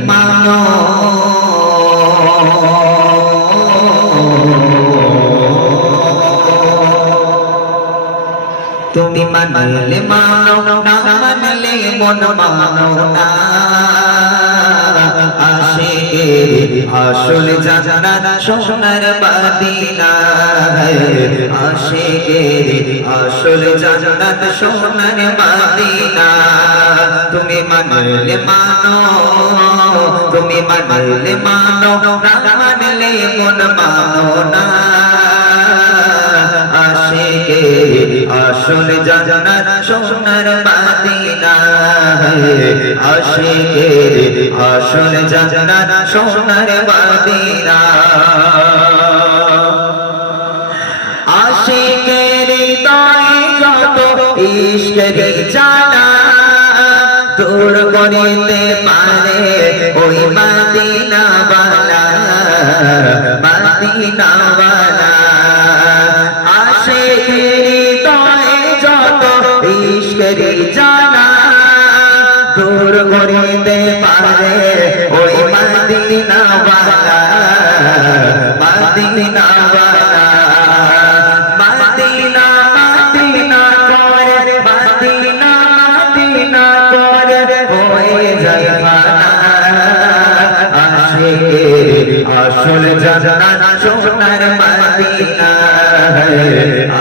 মানো তুমি মানলে মানো না মানলে মন মানো না আশিকের আসল জান্নাত সোনার মদিনা আশিকের আসল জান্নাত সোনার মদিনা তুমি মানলে মানো তুমি মানলে মানো না মানলে মন মানো না আশিকের আসল জান্নাত সোনার মদিনা আশিকের আসল জান্নাত সোনার মদিনা আশিকের হৃদয়ে যত ইশকের জ্বালা দূর করিতে পারে ওই মদিনা ওয়ালা মদিনা ওয়ালা ইশকের জ্বালা দূর করিতে পারে ওই মদিনা ওয়ালা মদিনা ওয়ালা মদিনা মদিনা করে মদিনা মদিনা করে হয়ে যায় মানা আশিকের আসল জান্নাত সোনার মদিনা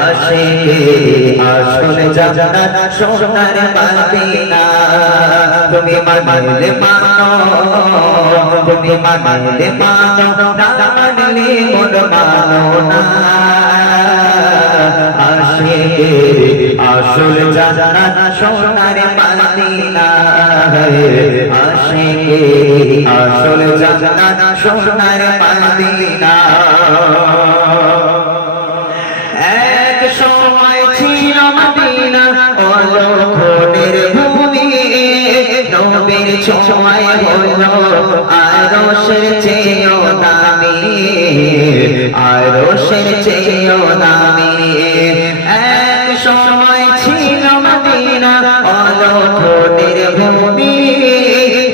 আশিকের আসল জান্নাত সোনার মদিনা তুমি মানলে মানো তুমি মানলে মানো না মানলে মন মানো না আশিকের আসল জান্নাত সোনার মদিনা আশিকের আসল জান্নাত সোনার মদিনা এক সময় ছিল মদিনা অলক্ষণের ভূমি নবীর ছোঁয়ায় হলো আরশের চেয়েও দামি আরশের চেয়েও দামি এক সময় ছিল মদিনা অলক্ষণের ভূমি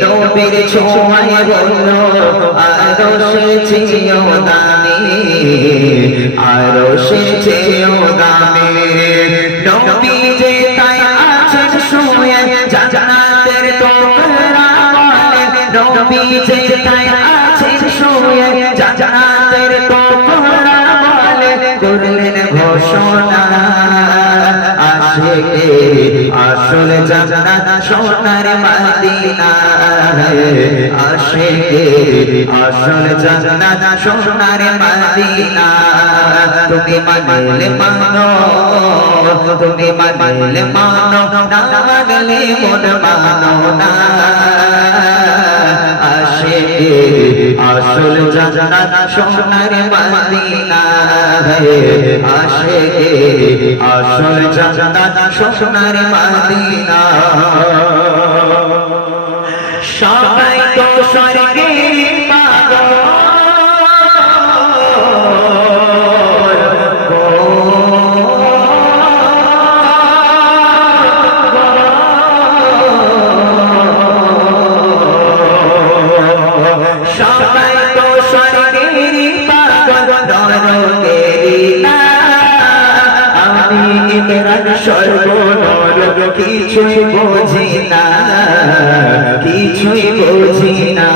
নবীর ছোঁয়ায় হলো আরশের চেয়েও দামি আরশের চেয়েও দামি নবী যে তাই আছেন শুয়ে জান্নাতের টুকরা বলে নবী যে তাই আছেন শুয়ে জান্নাতের টুকরা বলে করলেন ঘোষণা আশিকের আসল জান্নাত সোনার মদিনা আশিকের আসল জান্নাত সোনার মদিনা তুমি মানলে মানো তুমি মানলে মানো না মানলে মন মানো না আশিকের আসল জান্নাত সোনার মদিনা আশিকের আসল জান্নাত সোনার মদিনা সবাই তো স্বর্গের পাগল সবাই তো স্বর্গের পাগল নরকের না আমি ইমরান স্বর্গ নরক কিছুই বুঝি না কিছুই বুঝি না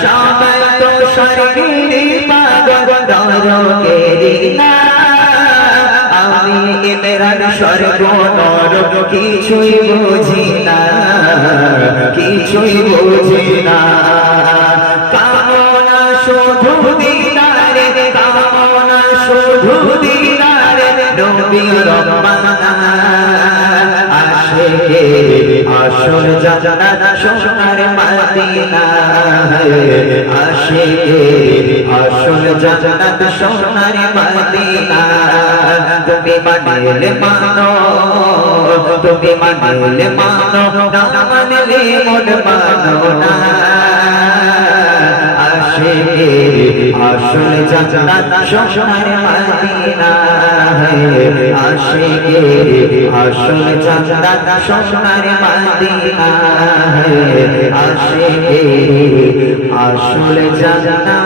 সবাই তো স্বর্গের পাগল নরকের না আমি ইমরান স্বর্গ নরক কিছুই বুঝি না কিছুই বুঝি না কামনা শুধু দিদারে কামনা শুধু দিদারে নবী রব্বানা আশিকের আসল জান্নাত সোনার মদিনা আশিকের আসল জান্নাত সোনার মদিনা তুমি মানলে মানো তুমি মানলে মানো না মানলে মন মানো না আশিকের আসল জান্নাত সোনার মদিনা হে আশিকে আসল জান্নাত সোনার মদিনা হে আশিকে আসল জান্নাত